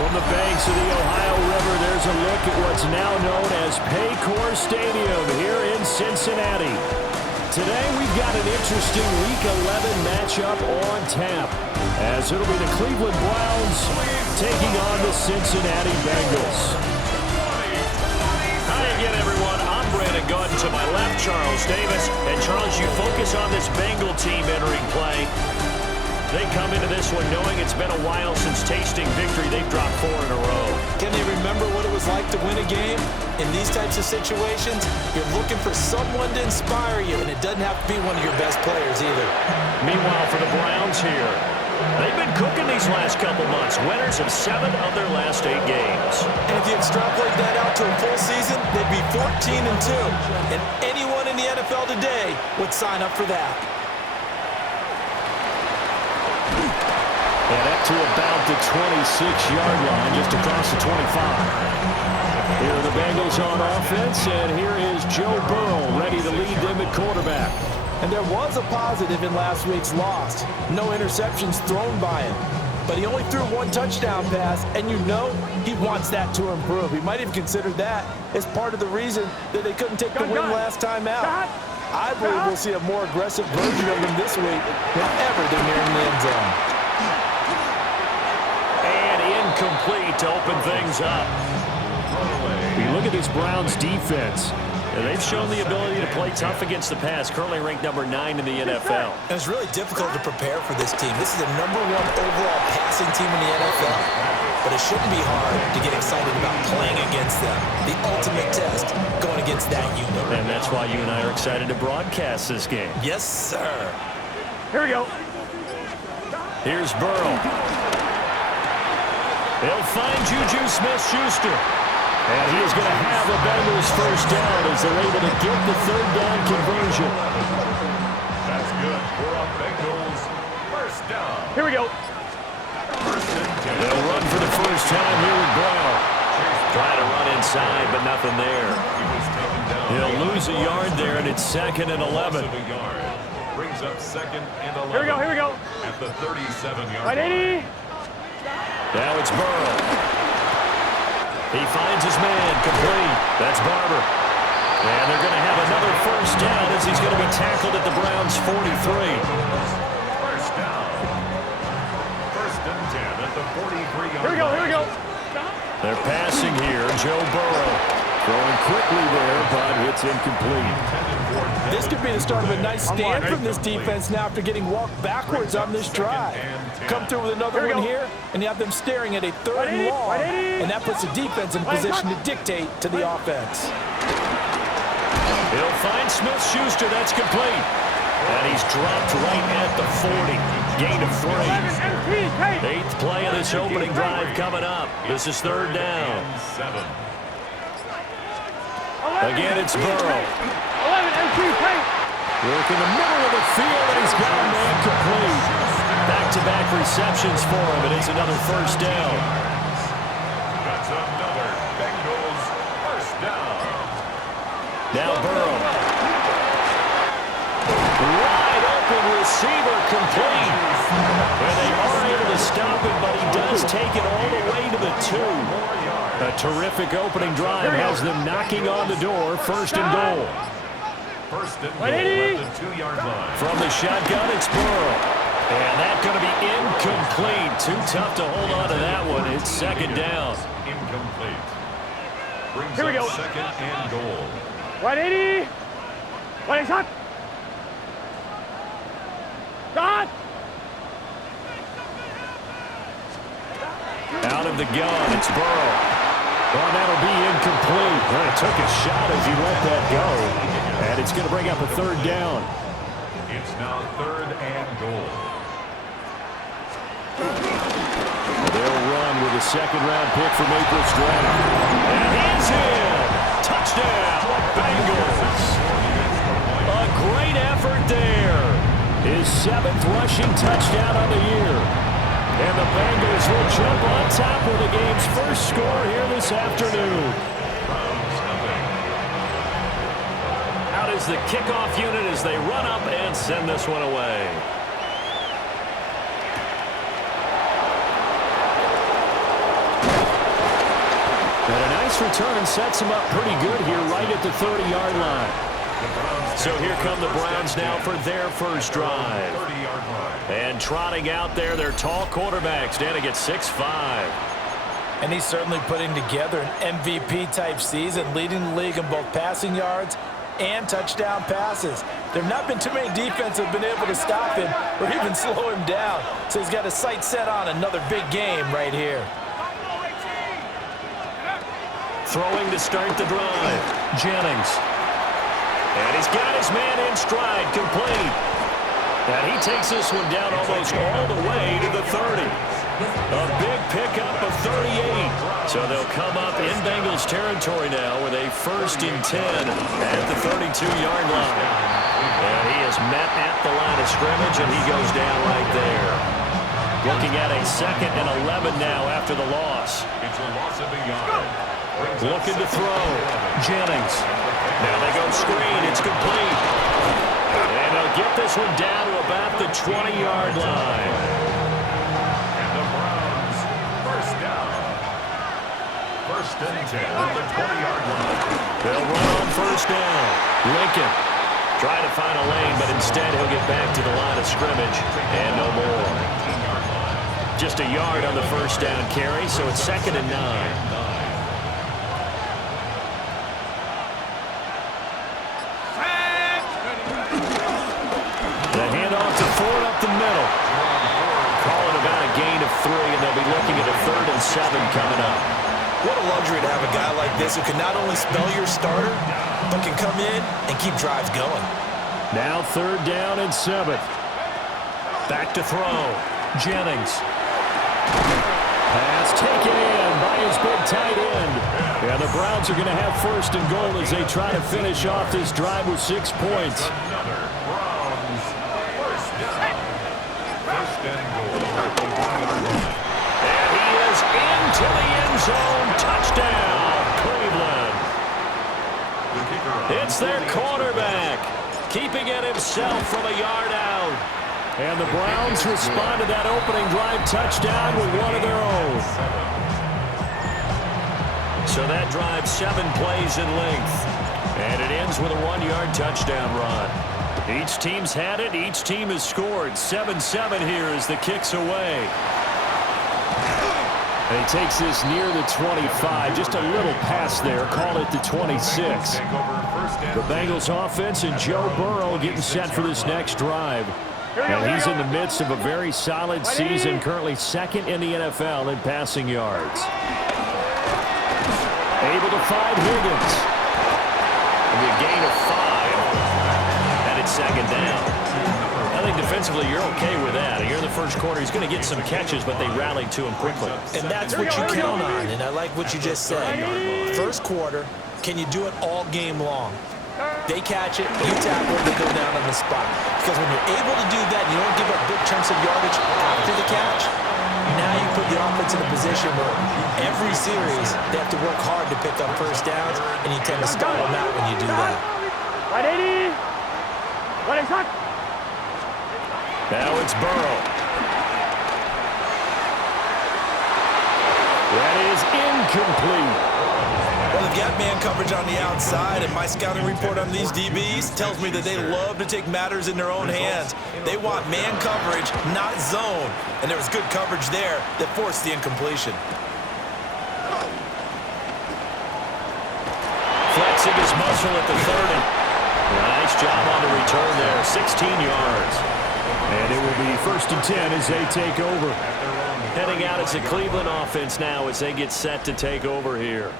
From the banks of the Ohio River, there's a look at what's now known as Paycor Stadium here in Cincinnati. Today, we've got an interesting Week 11 matchup on tap, as it'll be the Cleveland Browns taking on the Cincinnati Bengals. Hi again, everyone. I'm Brandon Gunn. To my left, Charles Davis. And Charles, you focus on this Bengal team entering play. They come into this one knowing it's been a while since tasting victory. They've dropped 4 in a row. Can they remember what it was like to win a game? In these types of situations, you're looking for someone to inspire you, and it doesn't have to be one of your best players either. Meanwhile, for the Browns here, they've been cooking these last couple months. Winners of 7 of their last 8 games. And if you extrapolate that out to a full season, they'd be 14-2. And anyone in the NFL today would sign up for that. And up to about the 26-yard line, just across the 25. Here are the Bengals on offense, and here is Joe Burrow ready to lead them at quarterback. And there was a positive in last week's loss. No interceptions thrown by him. But he only threw 1 touchdown pass, and you know he wants that to improve. He might have considered that as part of the reason that they couldn't take the win last time out. I believe we'll see a more aggressive version of him this week whenever they're nearing the end zone. Complete to open things up. We look at this Browns defense. And they've shown the ability to play tough against the pass, currently ranked number 9 in the NFL. And it's really difficult to prepare for this team. This is the #1 overall passing team in the NFL. But it shouldn't be hard to get excited about playing against them. The ultimate test going against that unit. And that's why you and I are excited to broadcast this game. Yes, sir. Here we go. Here's Burrow. They'll find Juju Smith-Schuster. And he is going to have a Bengals first down as they're able to get the 3rd down conversion. That's good for a Bengals first down. Here we go. They'll run for the first time here with Brown. Trying to run inside, but nothing there. He'll lose a yard there, and it's 2nd and 11. Brings up 2nd and 11. Here we go. At the 37-yard Right, 80. Now it's Burrow. He finds his man, complete. That's Barber. And they're going to have another first down as he's going to be tackled at the Browns' 43. First down. 1st and 10 at the 43-yard line. Here we go. They're passing here. Joe Burrow throwing quickly there, but it's incomplete. This could be the start of a nice stand from this defense now after getting walked backwards on this drive. Come through with another one here, and you have them staring at a 3rd and long, and that puts the defense in a position to dictate to the offense. He'll find Smith-Schuster. That's complete. And he's dropped right at the 40. Gain of 3. 8th play of this opening drive coming up. This is 3rd down. Again, it's Burrow. Work in the middle of the field, and he's got a man complete. Back-to-back receptions for him, and it's another first down. That's another Bengals first down. Now Burrow. Wide open receiver complete. And they are able to stop him, but he does take it all the way to the 2. A terrific opening drive has them knocking on the door, 1st and goal. 1st and goal at the 2-yard line. From the shotgun, it's Burrow. And that's going to be incomplete. Too tough to hold on to that one. It's 2nd down. Incomplete. Brings Here we go. 2nd and goal. 180. 180 shot. Shot. Out of the gun, it's Burrow. Well, that'll be incomplete. Well, he took a shot as he let that go. And it's going to bring up a 3rd down. It's now 3rd and goal. They'll run with a 2nd-round pick from April's draft. And he's in. Touchdown, Bengals. A great effort there. His 7th rushing touchdown on the year. And the Bengals will jump on top with the game's first score here this afternoon. Out is the kickoff unit as they run up and send this one away. this return sets him up pretty good here right at the 30-yard line. So here come the Browns now for their first drive. And trotting out there, their tall quarterback standing at 6'5". And he's certainly putting together an MVP-type season, leading the league in both passing yards and touchdown passes. There have not been too many defenses that have been able to stop him or even slow him down. So he's got his sights set on another big game right here. Throwing to start the drive, Jennings. And he's got his man in stride, complete. And he takes this one down almost all the way to the 30. A big pickup of 38. So they'll come up in Bengals territory now with a 1st and 10 at the 32-yard line. And he is met at the line of scrimmage, and he goes down right there. Looking at a 2nd and 11 now after the loss. It's a loss of a yard. Looking to throw. Jennings. Now they go screen. It's complete. And they'll get this one down to about the 20-yard line. And the Browns, first down. 1st and 10 at the 20-yard line. They'll run on first down. Lincoln trying to find a lane, but instead he'll get back to the line of scrimmage. And no more. Just a yard on the first down carry, so it's 2nd and 9. Ford up the middle. Calling about a gain of 3, and they'll be looking at a 3rd and 7 coming up. What a luxury to have a guy like this who can not only spell your starter, but can come in and keep drives going. Now 3rd down and 7. Back to throw. Jennings. Pass taken in by his big tight end. And the Browns are going to have 1st and goal as they try to finish off this drive with 6 points. And he is into the end zone. Touchdown, Cleveland. It's their quarterback, keeping it himself from a yard out. And the Browns respond to that opening drive touchdown with one of their own. So that drive 7 plays in length. And it ends with a 1-yard touchdown run. Each team's had it. Each team has scored. 7-7 here as the kick's away. And he takes this near the 25. Just a little pass there. Call it the 26. The Bengals offense and Joe Burrow getting set for this next drive. And he's in the midst of a very solid season. Currently 2nd in the NFL in passing yards. Able to find Higgins. And a gain of 5. And it's 2nd down. I think defensively you're okay with that. Here in the first quarter, he's going to get some catches, but they rallied to him quickly. And that's what you count on, and I like what you just said. First quarter, can you do it all game long? They catch it, you tackle it, they go down on the spot. Because when you're able to do that, you don't give up big chunks of yardage after the catch, now you put the offense in a position where every series they have to work hard to pick up first downs, and you tend to stall them out when you do that. Now it's Burrow. That is incomplete. Well, they've got man coverage on the outside, and my scouting report on these DBs tells me that they love to take matters in their own hands. They want man coverage, not zone. And there was good coverage there that forced the incompletion. Flexing his muscle at the 30. Nice job on the return there. 16 yards. And it will be 1st and 10 as they take over. Heading out as a Cleveland offense now as they get set to take over here.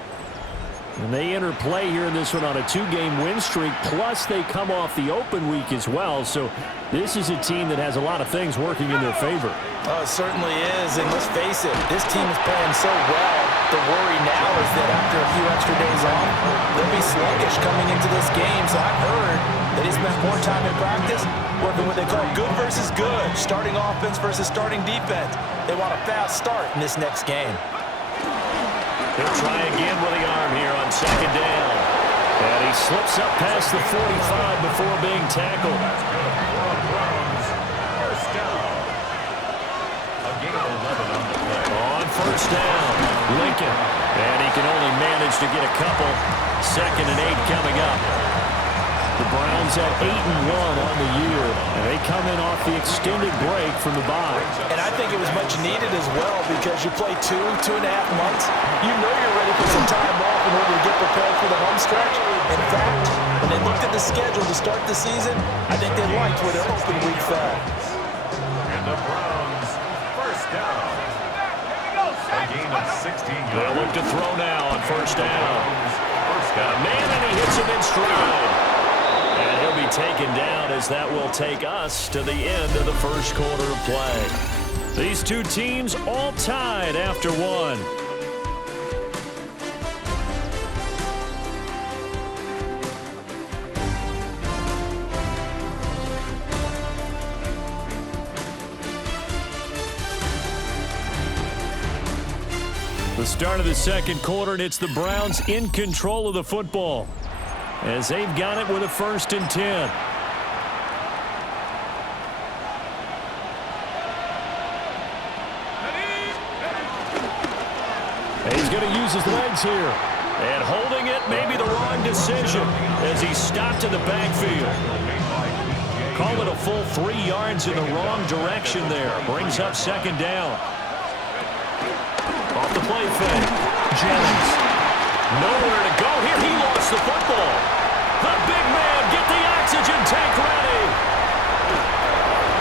And they enter play here in this one on a 2-game win streak, plus they come off the open week as well. So this is a team that has a lot of things working in their favor. Oh, it certainly is, and let's face it, this team is playing so well. The worry now is that after a few extra days off, they'll be sluggish coming into this game. So I've heard that he spent more time in practice working what they call good versus good, starting offense versus starting defense. They want a fast start in this next game. He'll try again with the arm here on 2nd down. And he slips up past the 45 before being tackled. On 1st down, Lincoln. And he can only manage to get a couple. 2nd and 8 coming up. The Browns at 8-1 on the year, and they come in off the extended break from the bye. And I think it was much needed as well because you play 2.5 months. You know you're ready for some time off in order to get prepared for the home stretch. In fact, when they looked at the schedule to start the season, I think they liked where their open week fell. And the Browns, first down. A gain of 16 yards. They'll look to throw now on first down. Got a man, and he hits him in stride. And he'll be taken down as that will take us to the end of the first quarter of play. These two teams all tied after one. The start of the second quarter, and it's the Browns in control of the football as they've got it with a 1st and 10. He's going to use his legs here. And holding it may be the wrong decision as he stopped in the backfield. Call it a full 3 yards in the wrong direction there. Brings up 2nd down. Off the play fake. Jennings. Nowhere to go here. He lost the football. The big man, get the oxygen tank ready.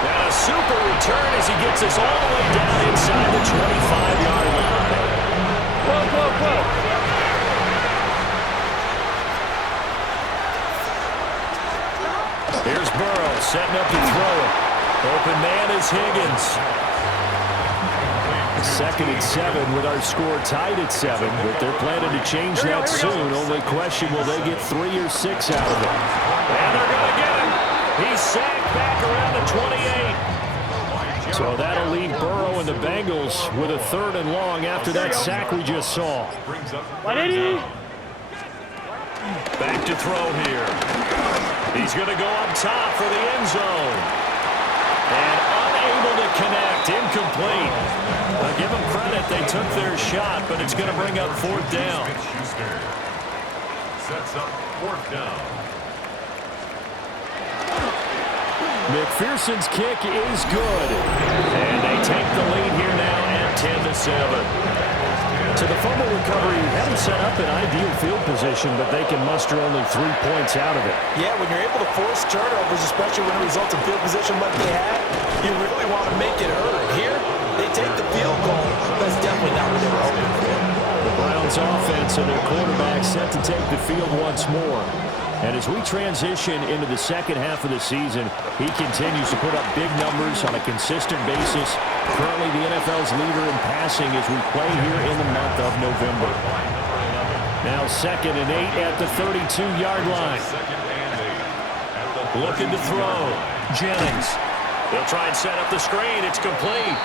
And a super return as he gets us all the way down inside the 25-yard line. Whoa. Here's Burrow setting up to throw it. Open man is Higgins. 2nd and 7 with our score tied at 7, but they're planning to change that soon. Only question, will they get 3 or 6 out of it? And they're going to get him. He's sacked back around the 28. So that'll leave Burrow and the Bengals with a 3rd and long after that sack we just saw. Back to throw here. He's going to go up top for the end zone. And unable to connect, incomplete. I'll give them credit, they took their shot, but it's going to bring up 4th down. Sets up 4th down. McPherson's kick is good. And they take the lead here now at 10-7. To the fumble recovery, haven't set up an ideal field position, but they can muster only 3 points out of it. Yeah, when you're able to force turnovers, especially when it results in field position like they had, you really want to make it hurt. Here, they take the field goal. That's definitely not what they were hoping for. The Browns offense and their quarterback set to take the field once more. And as we transition into the second half of the season, he continues to put up big numbers on a consistent basis. Currently the NFL's leader in passing as we play here in the month of November. Now 2nd and 8 at the 32-yard line. Looking to throw. Jennings. They'll try and set up the screen. It's complete.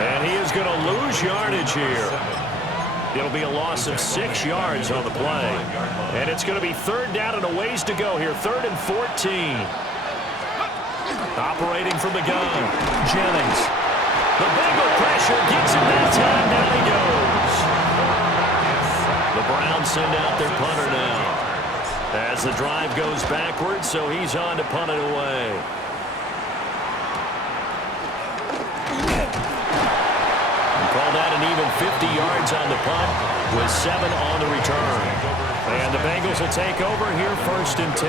And he is going to lose yardage here. It'll be a loss of 6 yards on the play. And it's going to be 3rd down and a ways to go here. 3rd and 14. Operating from the gun. Jennings. The Bengal pressure gets him that time. Down he goes. The Browns send out their punter now. As the drive goes backwards, so he's on to punt it away. Call that an even 50 yards on the punt with 7 on the return. And the Bengals will take over here 1st and 10.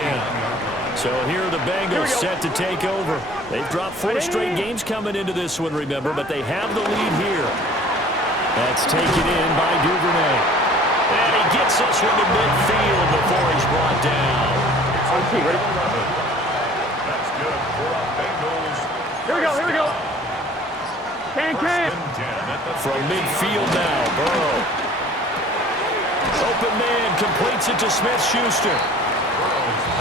So here are the Bengals set to take over. They've dropped 4 straight games coming into this one, remember, but they have the lead here. That's taken in by Duvernay. And he gets this one to midfield before he's brought down. That's good for the Bengals. Here we go. Can. From midfield now, Burrow. Open man completes it to Smith-Schuster.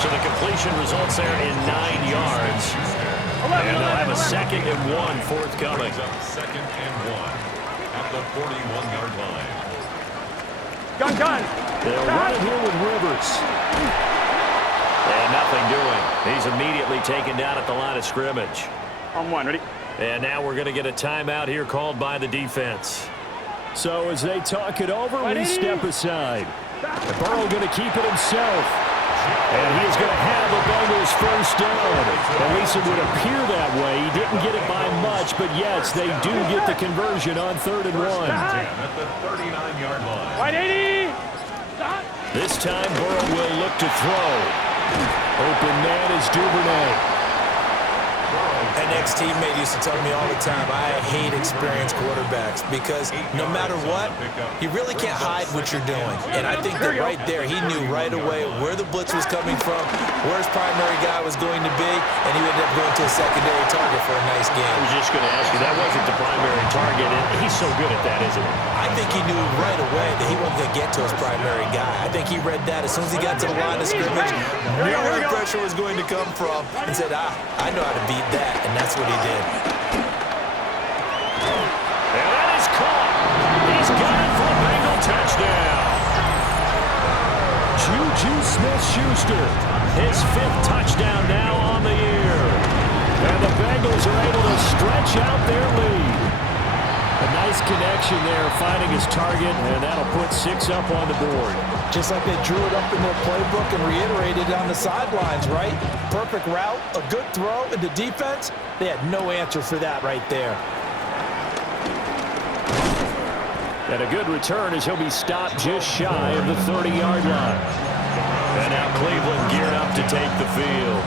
So the completion results there in 9 yards. And they'll have a 2nd and 1 forthcoming. 2nd and 1 at the 41-yard line. Gun. They'll run it here with Rivers. And nothing doing. He's immediately taken down at the line of scrimmage. On 1, ready? And now we're going to get a timeout here called by the defense. So as they talk it over, we step aside. And Burrow going to keep it himself. And he's going to have the Bengals first down. At least it would appear that way. He didn't get it by much, but yes, they do get the conversion on 3rd and 1. At the 39-yard line. Right 80. This time Burrow will look to throw. Open man is Duvernay. An ex-teammate used to tell me all the time, I hate experienced quarterbacks because no matter what, you really can't hide what you're doing. And I think that right there, he knew right away where the blitz was coming from, where his primary guy was going to be, and he ended up going to a secondary target for a nice game. I was just going to ask you, that wasn't the primary target, and he's so good at that, isn't he? I think he knew right away that he wasn't going to get to his primary guy. I think he read that as soon as he got to the line of scrimmage, knew where the pressure was going to come from, and said, I know how to beat that. And that's what he did. And that is caught. He's got it for a Bengal touchdown. Juju Smith-Schuster, his 5th touchdown now on the year. And the Bengals are able to stretch out their lead. A nice connection there, finding his target, and that'll put 6 up on the board. Just like they drew it up in their playbook and reiterated on the sidelines, right? Perfect route, a good throw, and the defense, they had no answer for that right there. And a good return as he'll be stopped just shy of the 30-yard line. And now Cleveland geared up to take the field.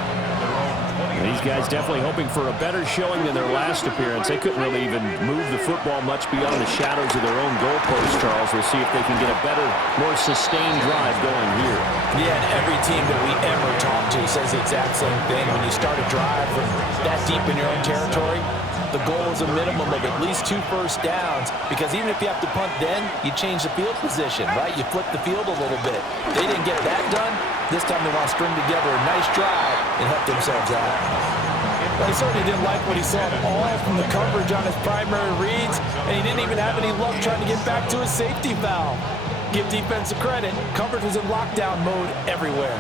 These guys definitely hoping for a better showing than their last appearance. They couldn't really even move the football much beyond the shadows of their own goalposts, Charles. We'll see if they can get a better, more sustained drive going here. Yeah, and every team that we ever talk to says the exact same thing. When you start a drive from that deep in your own territory, the goal is a minimum of at least 2 first downs, because even if you have to punt then, you change the field position, right? You flip the field a little bit. They didn't get that done. This time they want to string together a nice drive and help themselves out. Well, he certainly didn't like what he saw all from the coverage on his primary reads, and he didn't even have any luck trying to get back to his safety valve. Give defense credit. Coverage was in lockdown mode everywhere.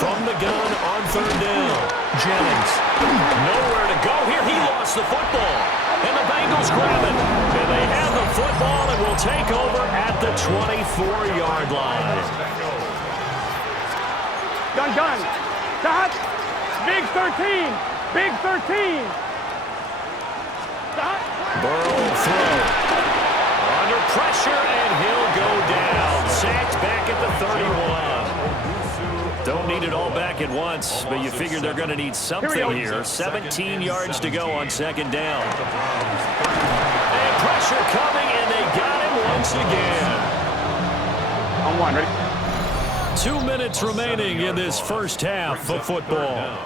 From the gun on 3rd down, Jennings. Nowhere to go here. He lost the football. And the Bengals grab it. And they have the football and will take over at the 24-yard line. Gun. Stop. Big 13. Big 13. Stop. Burrow will throw. Under pressure, and he'll go down. Sacked back at the 31. Don't need it all back at once, but you figure they're going to need something here. 17 yards to go on 2nd down. And pressure coming, and they got him once again. On 1, ready? 2 minutes remaining in this first half of football.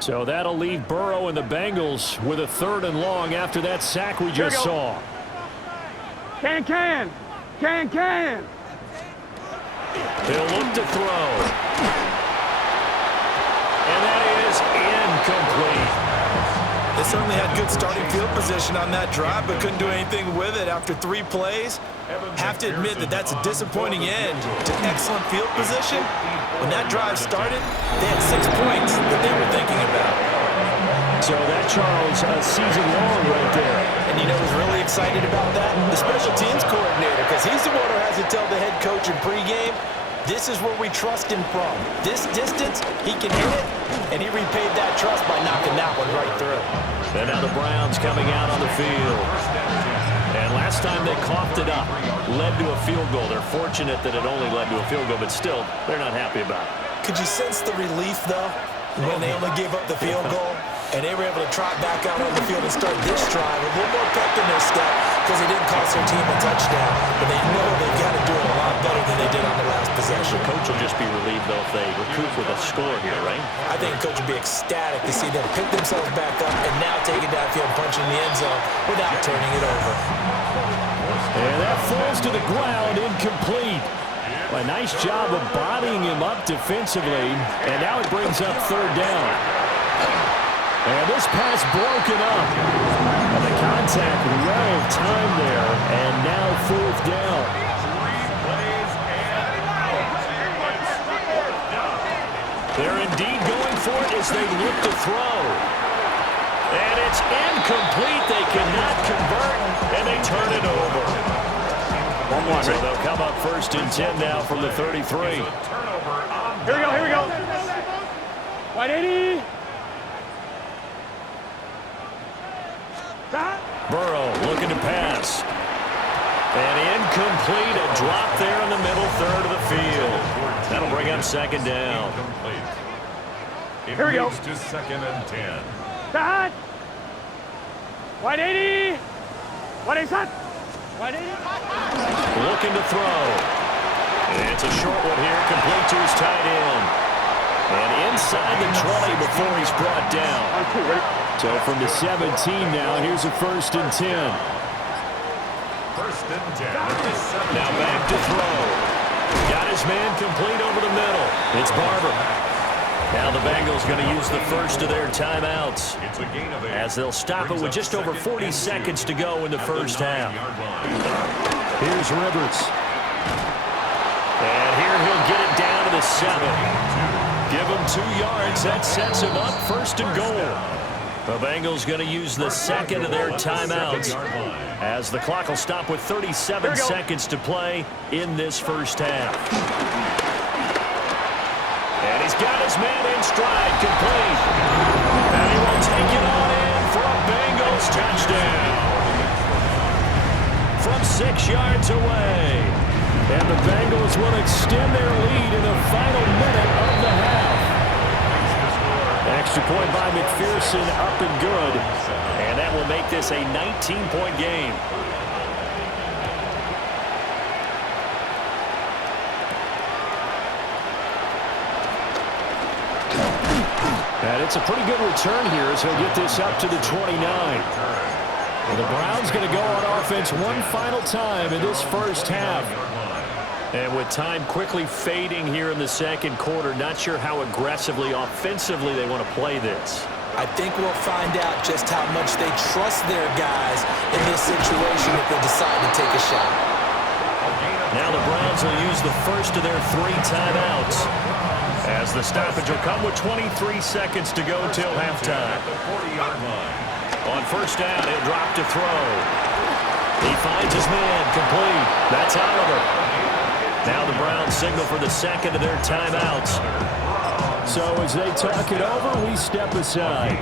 So that'll leave Burrow and the Bengals with a 3rd and long after that sack we just saw. Can. He'll look to throw. And that is incomplete. They certainly had good starting field position on that drive, but couldn't do anything with it after 3 plays. Have to admit that that's a disappointing end to excellent field position. When that drive started, they had 6 points that they were thinking about. So that, Charles, a season long right there. And you know who's really excited about that? The special teams coordinator, because he's the one who has to tell the head coach in pregame, this is where we trust him from. This distance, he can hit it, and he repaid that trust by knocking that one right through. And now the Browns coming out on the field. And last time they coughed it up, led to a field goal. They're fortunate that it only led to a field goal, but still, they're not happy about it. Could you sense the relief, though, when they only gave up the field goal? And they were able to trot back out on the field and start this drive with a little more pep in their step because they didn't cost their team a touchdown. But they know they've got to do it a lot better than they did on the last possession. The coach will just be relieved, though, if they recoup with a score here, right? I think the coach would be ecstatic to see them pick themselves back up and now take it downfield, punching the end zone without turning it over. And that falls to the ground, incomplete. A nice job of bodying him up defensively. And now it brings up 3rd down. And this pass broken up. And the contact well timed there. And now 4th down. They're indeed going for it as they look to throw. And it's incomplete. They cannot convert, and they turn it over. So they'll come up 1st and 10 now from the 33. Here we go. Wide 80. Burrow looking to pass. And incomplete. A drop there in the middle third of the field. That'll bring up 2nd down. Here we go. To 2nd and 10. Cut. Wide 80. Wide 80. Wide 80. Looking to throw. And it's a short one here. Complete to his tight end. And inside the 20 before he's brought down. So from the 17 now, here's a 1st and 10. 1st and 10. Now back to throw. Got his man complete over the middle. It's Barber. Now the Bengals going to use the first of their timeouts It's a gain of 8. as they'll stop it with just over 40 seconds to go in the first half. Here's Rivers. And here he'll get it down to the 7. Give him 2 yards. That sets him up 1st and goal. The Bengals going to use the 2nd of their timeouts as the clock will stop with 37 seconds to play in this first half. And he's got his man in stride, complete. And he will take it on in for a Bengals touchdown. From 6 yards away. And the Bengals will extend their lead in the final minute of the half. Extra point by McPherson, up and good. And that will make this a 19-point game. And it's a pretty good return here as he'll get this up to the 29. And the Browns going to go on offense one final time in this first half. And with time quickly fading here in the second quarter, not sure how aggressively, offensively they want to play this. I think we'll find out just how much they trust their guys in this situation if they decide to take a shot. Now the Browns will use the first of their 3 timeouts as the stoppage will come with 23 seconds to go till halftime. On 1st down, he'll drop to throw. He finds his man, complete. That's Oliver. Now the Browns signal for the 2nd of their timeouts. So as they talk it over, we step aside.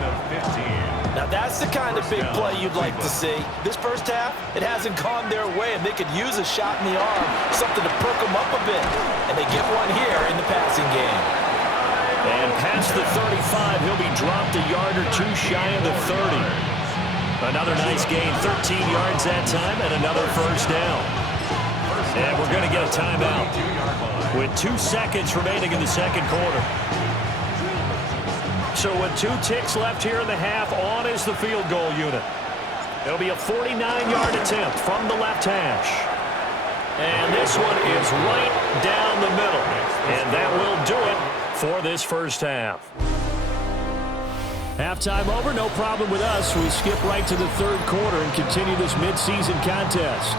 Now that's the kind of big play you'd like to see. This first half, it hasn't gone their way, and they could use a shot in the arm, something to perk them up a bit. And they get one here in the passing game. And past the 35, he'll be dropped a yard or 2 shy of the 30. Another nice gain, 13 yards that time, and another 1st down. And we're going to get a timeout with 2 seconds remaining in the second quarter. So with 2 ticks left here in the half, on is the field goal unit. It'll be a 49-yard attempt from the left hash. And this one is right down the middle. And that will do it for this first half. Halftime over, no problem with us. We skip right to the 3rd quarter and continue this midseason contest.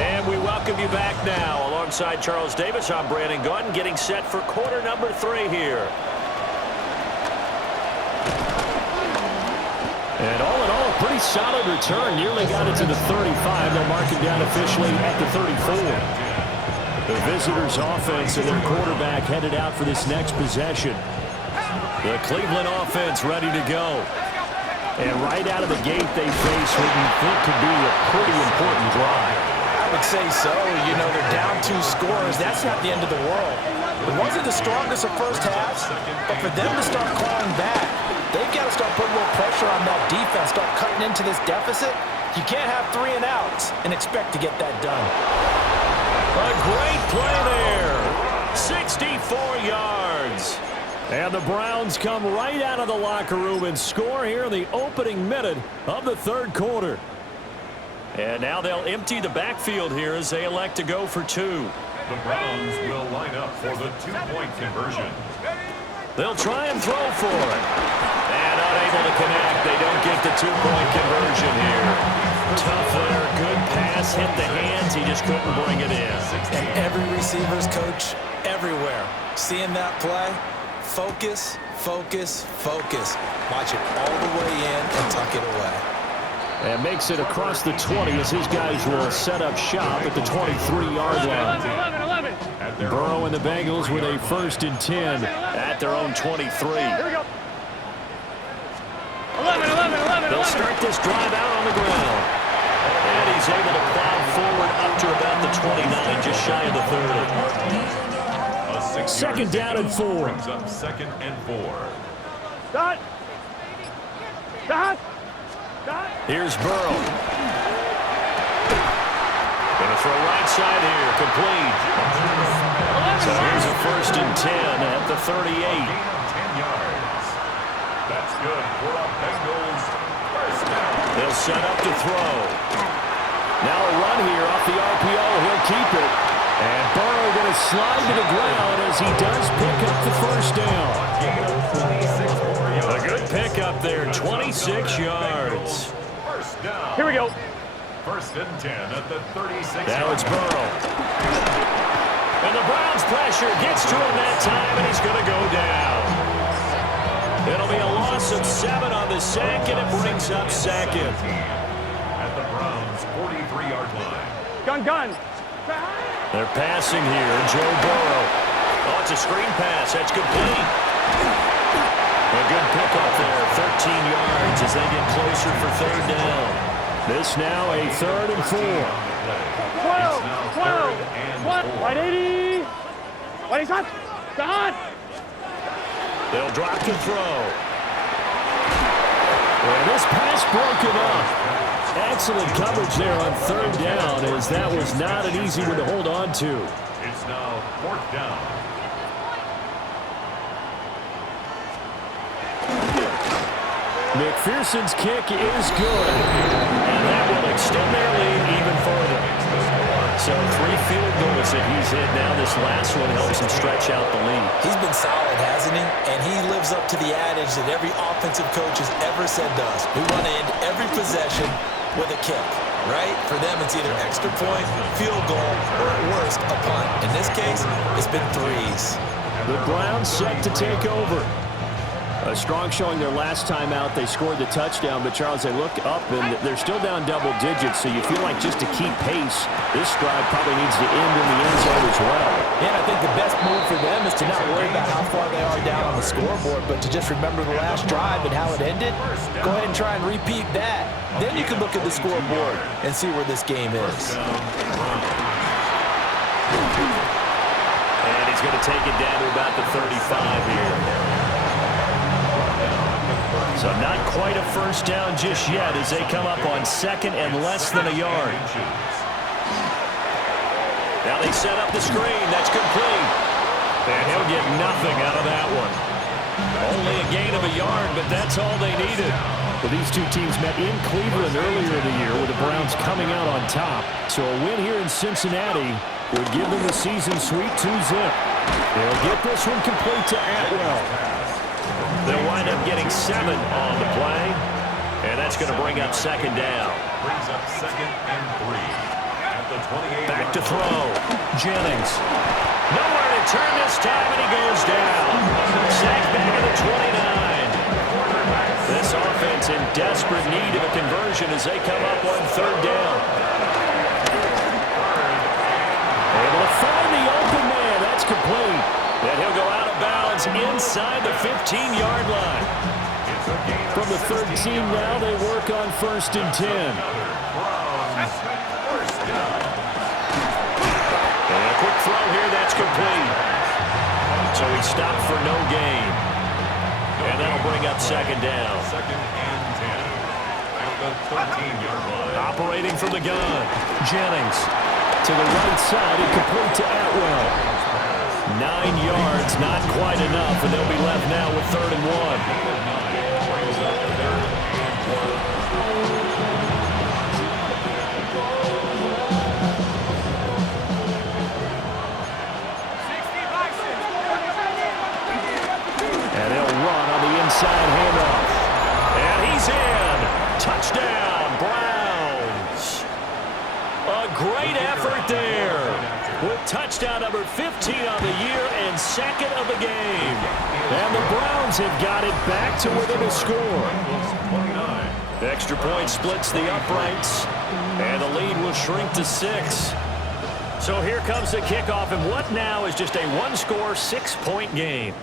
And we welcome you back now. Alongside Charles Davis, I'm Brandon Gunn, getting set for quarter number 3 here. And all in all, a pretty solid return. Nearly got it to the 35. They'll mark it down officially at the 34. The visitors' offense and their quarterback headed out for this next possession. The Cleveland offense ready to go. And right out of the gate, they face what you think could be a pretty important drive. I would say so. You know, they're down 2 scores. That's not the end of the world. It wasn't the strongest of first halves, but for them to start clawing back, they've got to start putting a little pressure on that defense, start cutting into this deficit. You can't have 3 and outs and expect to get that done. A great play there. 64 yards. And the Browns come right out of the locker room and score here in the opening minute of the 3rd quarter. And now they'll empty the backfield here as they elect to go for 2. The Browns will line up for the 2-point conversion. They'll try and throw for it. And unable to connect. They don't get the 2-point conversion here. Tough there. Good pass. Hit the hands. He just couldn't bring it in. And every receiver's coach everywhere. Seeing that play, focus, focus, focus. Watch it all the way in and tuck it away. And makes it across the 20 as his guys will set up shop at the 23-yard line. 11. Burrow and the Bengals with a 1st and 10 at their own 23. Here we go. 11. They'll start this drive out on the ground. And he's able to plow forward up to about the 29, just shy of the 30. 2nd down and 4. Brings up 2nd and 4. Dot. Here's Burrow. Gonna throw right side here, complete. So here's a 1st and 10 at the 38. 10 yards. That's good for a Bengals 1st down. They'll set up to throw. Now a run here off the RPO. He'll keep it. And Burrow going to slide to the ground as he does pick up the 1st down. Gain of 26 more yards. A good pickup there, 26 yards. 1st down. Here we go. 1st and 10 at the 36. Now it's Burrow. And the Browns pressure gets to him that time, and he's going to go down. It'll be a loss of 7 on the sack, and it brings up 2nd. At the Browns' 43-yard line. Gun. They're passing here, Joe Burrow. Oh, it's a screen pass. That's complete. A good pickup there, 13 yards as they get closer for 3rd down. This now a 3rd and 4. 12. Wide 80. Wide shot. Dot. They'll drop to throw. And this pass broken up. Excellent coverage there on 3rd down, as that was not an easy one to hold on to. It's now 4th down. McPherson's kick is good. And that will extend their lead even further. So 3 field goals that he's hit now. This last one helps him stretch out the lead. He's been solid, hasn't he? And he lives up to the adage that every offensive coach has ever said to us. We want to end every possession with a kick, right? For them, it's either extra point, field goal, or at worst, a punt. In this case, it's been 3s. The Browns set to take over. A strong showing their last time out. They scored the touchdown, but Charles, they look up and they're still down double digits, so you feel like just to keep pace, this drive probably needs to end in the end zone as well. Yeah, I think the best move for them is to not worry about how far they are down on the scoreboard, but to just remember the last drive and how it ended. Go ahead and try and repeat that. Then you can look at the scoreboard and see where this game is. And he's going to take it down to about the 35 here. So not quite a 1st down just yet as they come up on 2nd and less than a yard. Now they set up the screen. That's complete. And he'll get nothing out of that one. Only a gain of a yard, but that's all they needed. Well, these two teams met in Cleveland earlier in the year with the Browns coming out on top. So a win here in Cincinnati would give them the season sweep 2-zip. They'll get this one complete to Atwell. They'll wind up getting 7 on the play, and that's going to bring up 2nd down. Brings up 2nd and 3 at the 28. Back to throw. Jennings. Nowhere to turn this time, and he goes down. Sacked back at the 29. This offense in desperate need of a conversion as they come up on 3rd down. Able to find the open man. That's complete. And he'll go out of bounds inside the 15-yard line. From the 13 now, they work on 1st and 10. And a quick throw here, that's complete. So he stopped for no gain. And that'll bring up 2nd down. 2nd and 10 at the 13-yard line. Operating from the gun, Jennings. To the right side, and complete to Atwell. 9 yards, not quite enough, and they'll be left now with 3rd and 1. And they'll run on the inside handoff. And he's in. Touchdown, Browns. start there with touchdown number 15 on the year and second of the game. And the Browns have got it back to within a score. Extra point splits the uprights, and the lead will shrink to 6. So here comes the kickoff, and what now is just a one-score, 6-point game.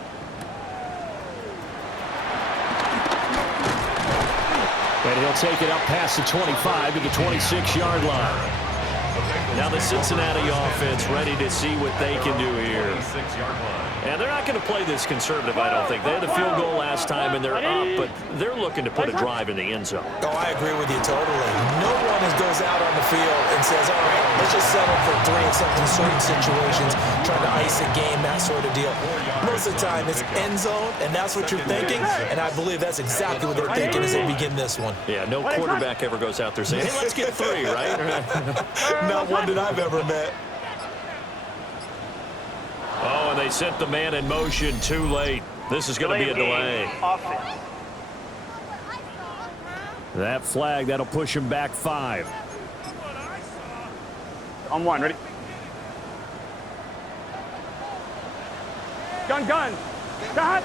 And he'll take it up past the 25 to the 26-yard line. Now the Cincinnati offense ready to see what they can do here. And they're not going to play this conservative, I don't think. They had a field goal last time, and they're up, but they're looking to put a drive in the end zone. Oh, I agree with you totally. No one goes out on the field and says, all right, let's just settle for 3 except in certain situations, trying to ice a game, that sort of deal. Most of the time, it's end zone, and that's what you're thinking, and I believe that's exactly what they're thinking as they begin this one. Yeah, no quarterback ever goes out there saying, hey, let's get 3, right? Not one that I've ever met. Oh, and they sent the man in motion too late. This is going to be a delay. That flag, that'll push him back 5. On 1, ready? Gun. Got.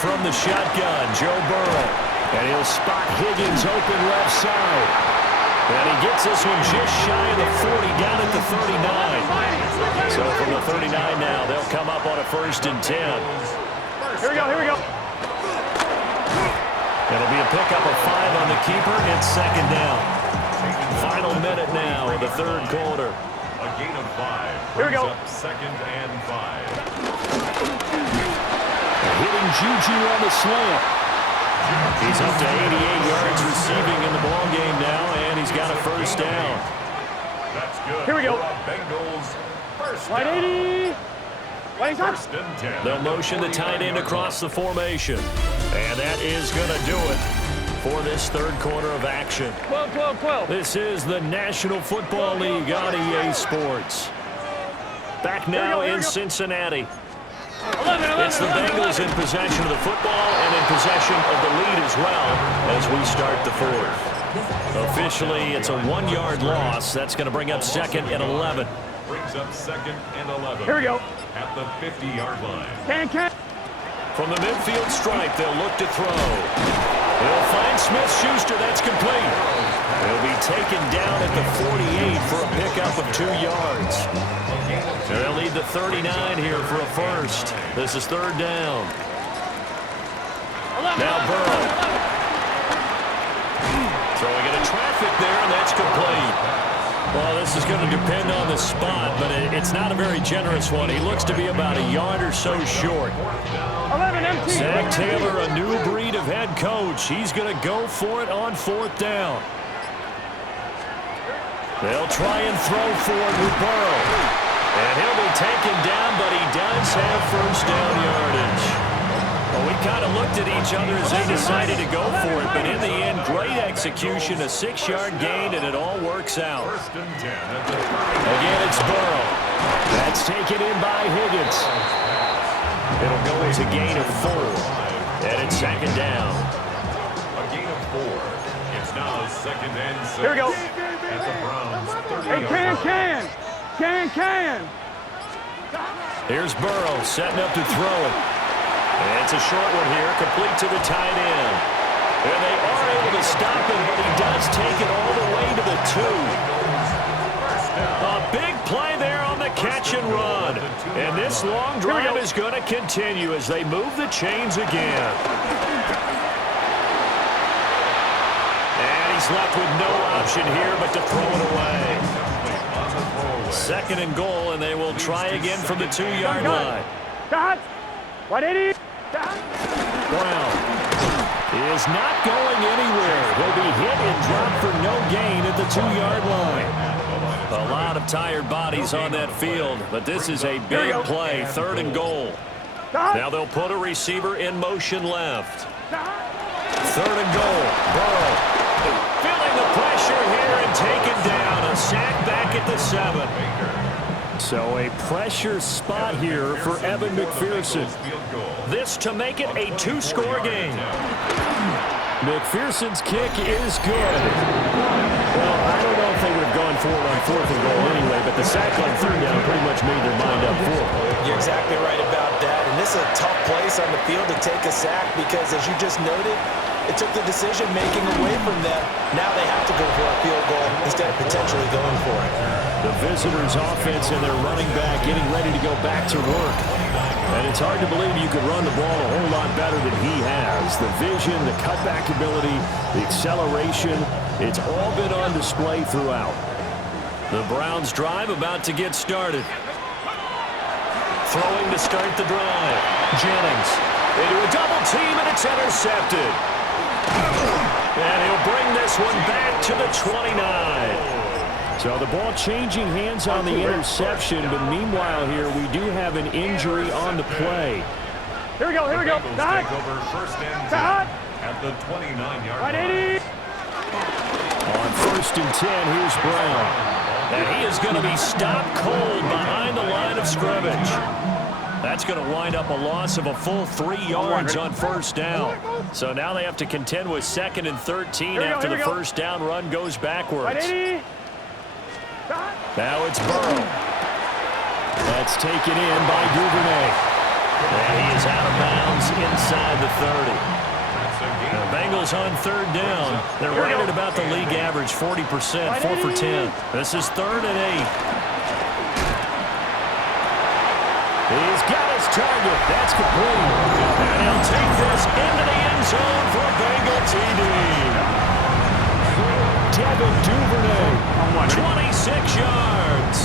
From the shotgun, Joe Burrow. And he'll spot Higgins open left side. And he gets this one just shy of the 40, down at the 39. So from the 39 now, they'll come up on a 1st and 10. Here we go. It'll be a pickup of 5 on the keeper. It's 2nd down. Final minute now of the 3rd quarter. A gain of 5. Here we go. 2nd and 5. Hitting Juju on the slant. He's up to 88 yards receiving in the ball game now, and he's got a 1st down. That's good. Here we go. Bengals 1st Wide down. 80. Wide 1st and 10. They'll motion the tight end across the formation. And that is going to do it for this 3rd quarter of action. 12. This is the National Football League on EA Sports. Back now in Cincinnati. 11. It's the Bengals in possession of the football and in possession of the lead as well as we start the 4th. Officially, it's a 1-yard loss. That's going to bring up 2nd and 11. Brings up 2nd and 11. Here we go. At the 50-yard line. Can. From the midfield stripe, they'll look to throw. They'll find Smith-Schuster. That's complete. He'll be taken down at the 48 for a pickup of 2 yards. They'll lead the 39 here for a 1st. This is 3rd down. Now Burrow. Throwing into traffic there, and that's complete. Well, this is going to depend on the spot, but it's not a very generous one. He looks to be about a yard or so short. 11 empty. Zach Taylor, a new breed of head coach. He's going to go for it on 4th down. They'll try and throw for it with Burrow. And he'll be taken down, but he does have 1st down yardage. Well, we kind of looked at each other as they decided to go for it, but in the end, great execution, a 6-yard gain, and it all works out. 1st and 10 at the Again, it's Burrow. That's taken in by Higgins. It'll go as a gain of 4, and it's 2nd down. A gain of 4. It's now 2nd and 6. Here we go. At the Browns 30-yard Hey, line. can. Here's Burrow setting up to throw it. And it's a short one here, complete to the tight end. And they are able to stop him, but he does take it all the way to the 2. A big play there on the catch and run. And this long drive is going to continue as they move the chains again. And he's left with no option here but to throw it away. 2nd and goal, and they will try again from the 2-yard line. Got. 180. Brown is not going anywhere. He'll be hit and dropped for no gain at the 2-yard line. A lot of tired bodies on that field, but this is a big play, 3rd and goal. Now they'll put a receiver in motion left. 3rd and goal. Burrow feeling the pressure here and taken down. A sack back at the 7. So a pressure spot here for Evan McPherson. This to make it a two-score game. McPherson's kick is good. Well, I don't know if they would have gone for it on 4th and goal anyway, but the sack on 3rd down pretty much made their mind up for it. You're exactly right about that. And this is a tough place on the field to take a sack because, as you just noted, it took the decision-making away from them. Now they have to go for a field goal instead of potentially going for it. The visitors' offense and their running back getting ready to go back to work. And it's hard to believe you could run the ball a whole lot better than he has. The vision, the cutback ability, the acceleration, it's all been on display throughout. The Browns drive about to get started. Throwing to start the drive. Jennings into a double team, and it's intercepted. And he'll bring this one back to the 29. So the ball changing hands on the interception, but meanwhile here we do have an injury on the play. Here we go, here we go. Take over 1st and 10 at the 29-yard line. 180. On 1st and 10, here's Brown. And he is going to be stopped cold behind the line of scrimmage. That's going to wind up a loss of a full 3 yards on 1st down. So now they have to contend with 2nd and 13 after the 1st down run goes backwards. 180. Now it's Burrow. That's taken in by Duvernay. And he is out of bounds inside the 30. The Bengals on 3rd down. They're rated about the league average, 40%, 4 for 10. This is 3rd and 8. He's got his target. That's complete. And he'll take this into the end zone for a Bengal TD. Devin Duvernay. 26 yards.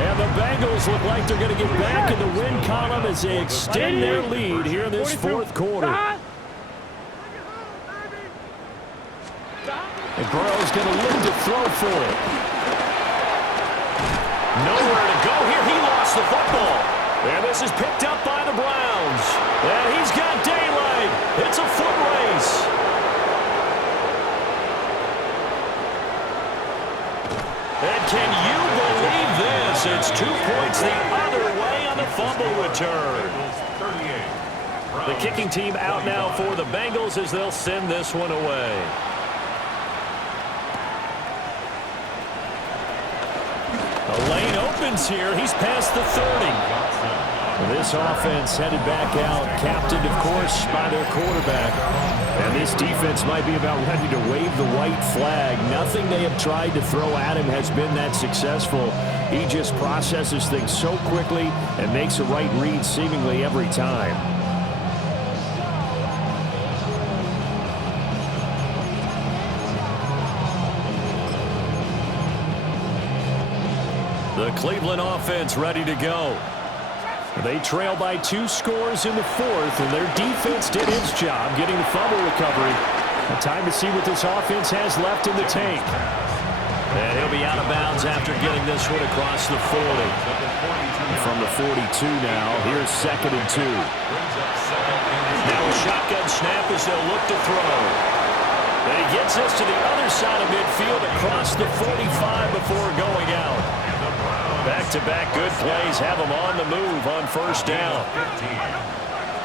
And the Bengals look like they're going to get back in the win column as they extend their lead here in this 4th quarter. And Burrow's going to look to throw for it. Nowhere to go here. He lost the football. And this is picked up by the Browns. And he's got daylight. It's a foot race. And can you believe this? It's 2 points the other way on the fumble return. The kicking team out now for the Bengals as they'll send this one away. The lane opens here. He's past the 30. This offense headed back out, captained, of course, by their quarterback. And this defense might be about ready to wave the white flag. Nothing they have tried to throw at him has been that successful. He just processes things so quickly and makes a right read seemingly every time. The Cleveland offense ready to go. They trail by 2 scores in the 4th, and their defense did its job getting the fumble recovery. Time to see what this offense has left in the tank. And he'll be out of bounds after getting this one across the 40. From the 42 now, here's 2nd and 2. Now a shotgun snap as they'll look to throw. And he gets this to the other side of midfield across the 45 before going out. Back-to-back good plays have him on the move on 1st down.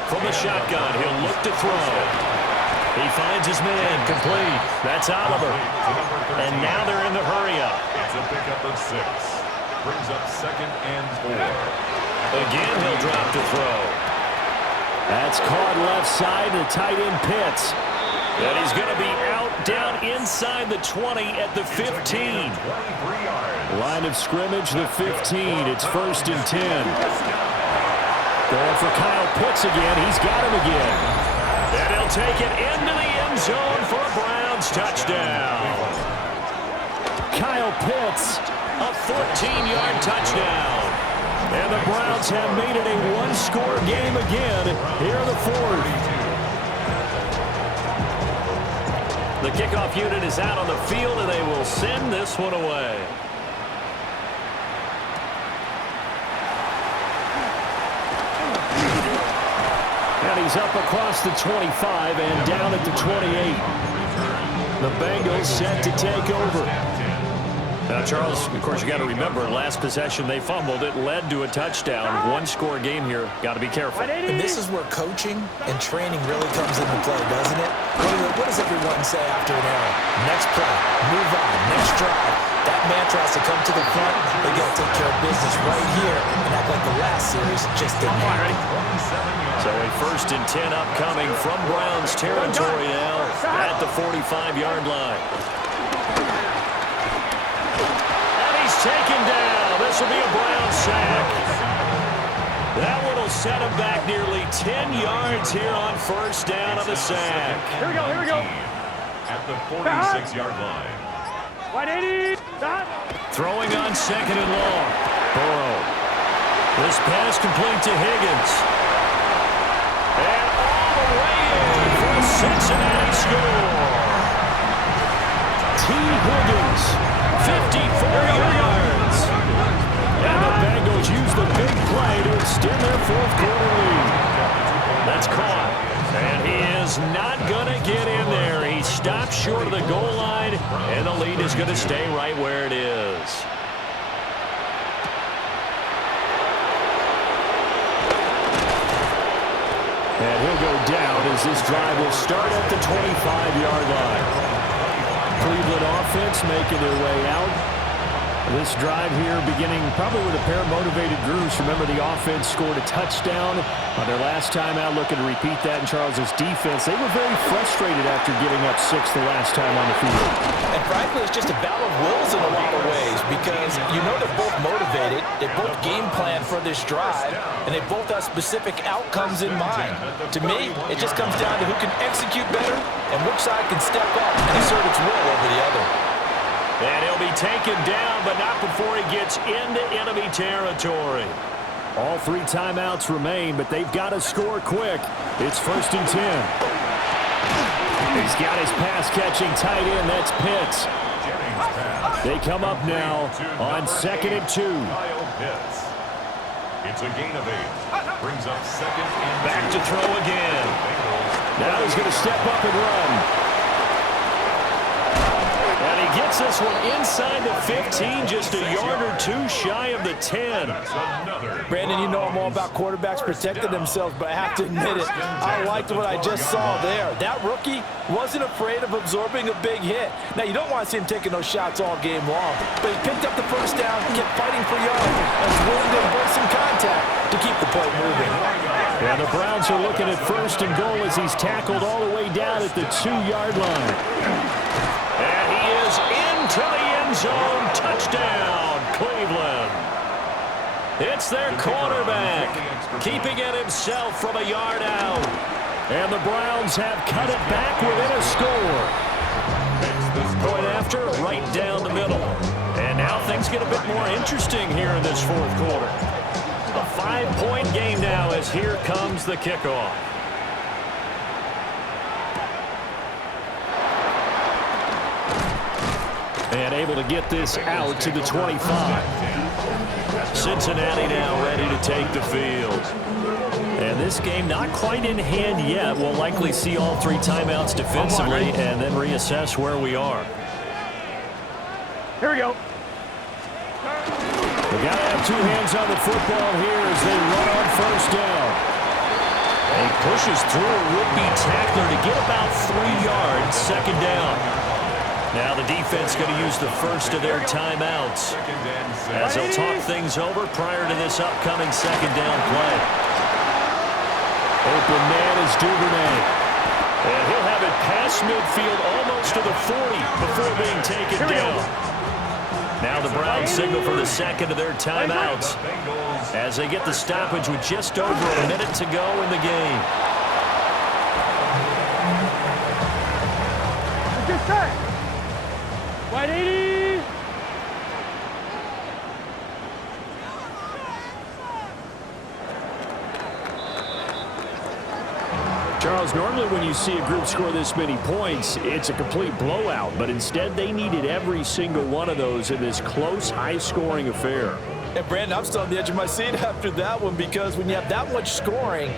From the shotgun, he'll look to throw. He finds his man, complete. That's Oliver. And now they're in the hurry-up. It's a pickup of 6. Brings up 2nd and 4. Again, he'll drop to throw. That's caught left side to tight end Pitts. And he's going to be out down inside the 20 at the 15. Line of scrimmage, the 15. It's 1st and 10. Going for Kyle Pitts again. He's got him again. And he'll take it into the end zone for a Browns touchdown. Kyle Pitts, a 14-yard touchdown. And the Browns have made it a 1-score game again here in the 4th. The kickoff unit is out on the field, and they will send this one away. And he's up across the 25 and down at the 28. The Bengals set to take over. Now, Charles, of course, you got to remember, last possession they fumbled. It led to a touchdown. One-score game here. Got to be careful. And this is where coaching and training really comes into play, doesn't it? What does everyone say after an error? Next play, move on, next drive. That mantra has to come to the front. They got to take care of business right here and act like the last series just didn't happen. So a 1st and 10 upcoming from Browns territory now at the 45-yard line. And he's taken down. This will be a Brown sack. That one will set him back nearly 10 yards here on 1st down on the sack. Here we go, here we go. At the 46-yard line. 180. Throwing on 2nd and long. Burrow. This pass complete to Higgins. And all the way in for a Cincinnati score. T. Higgins, 54 yards. And the Bengals use the big play to extend their 4th quarter lead. That's caught. And he is not going to get in there. He stops short of the goal line, and the lead is going to stay right where it is. And he'll go down as this drive will start at the 25-yard line. Cleveland offense making their way out. This drive here beginning probably with a pair of motivated grooves. Remember, the offense scored a touchdown on their last time out. Looking to repeat that in Charles's defense. They were very frustrated after giving up 6 the last time on the field. And frankly, it's just a battle of wills in a lot of ways because you know they're both motivated, they both game plan for this drive, and they both have specific outcomes in mind. To me, it just comes down to who can execute better and which side can step up and assert its will over the other. And he'll be taken down, but not before he gets into enemy territory. All 3 timeouts remain, but they've got to score quick. It's 1st and 10. He's got his pass-catching tight end. That's Pitts. They come up now on 2nd and 2. It's a gain of 8. Brings up 2nd and 2. Back to throw again. Now he's going to step up and run. And he gets this one inside the 15, just a yard or 2 shy of the 10. Brandon, you know I'm all about quarterbacks protecting themselves, but I have to admit it, I liked what I just saw there. That rookie wasn't afraid of absorbing a big hit. Now, you don't want to see him taking those shots all game long, but he picked up the 1st down, kept fighting for yards, and was willing to embrace some contact to keep the play moving. Yeah, the Browns are looking at 1st and goal as he's tackled all the way down at the 2-yard line. And he is into the end zone. Touchdown, Cleveland. It's their quarterback, keeping it himself from a yard out. And the Browns have cut it back within a score. Going after right down the middle. And now things get a bit more interesting here in this 4th quarter. A 5-point game now as here comes the kickoff. And able to get this out to the 25. Cincinnati now ready to take the field. And this game not quite in hand yet. We'll likely see all 3 timeouts defensively and then reassess where we are. Here we go. We got to have 2 hands on the football here as they run on 1st down. And he pushes through a would-be tackler to get about 3 yards, 2nd down. Now the defense going to use the 1st of their timeouts as they'll talk things over prior to this upcoming 2nd down play. Open man is Duvernay. And he'll have it past midfield almost to the 40 before being taken down. Now the Browns signal for the 2nd of their timeouts as they get the stoppage with just over a minute to go in the game. Get set. 180. Charles, normally when you see a group score this many points, it's a complete blowout. But instead, they needed every single one of those in this close, high-scoring affair. And Brandon, I'm still on the edge of my seat after that one because when you have that much scoring,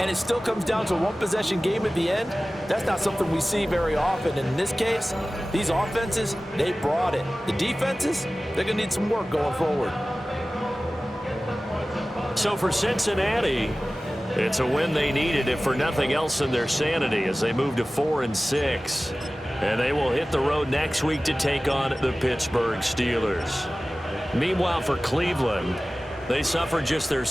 and it still comes down to a one-possession game at the end, that's not something we see very often. And in this case, these offenses, they brought it. The defenses, they're going to need some work going forward. So for Cincinnati, it's a win they needed, if for nothing else than their sanity, as they move to 4-6. And they will hit the road next week to take on the Pittsburgh Steelers. Meanwhile, for Cleveland, they suffered just their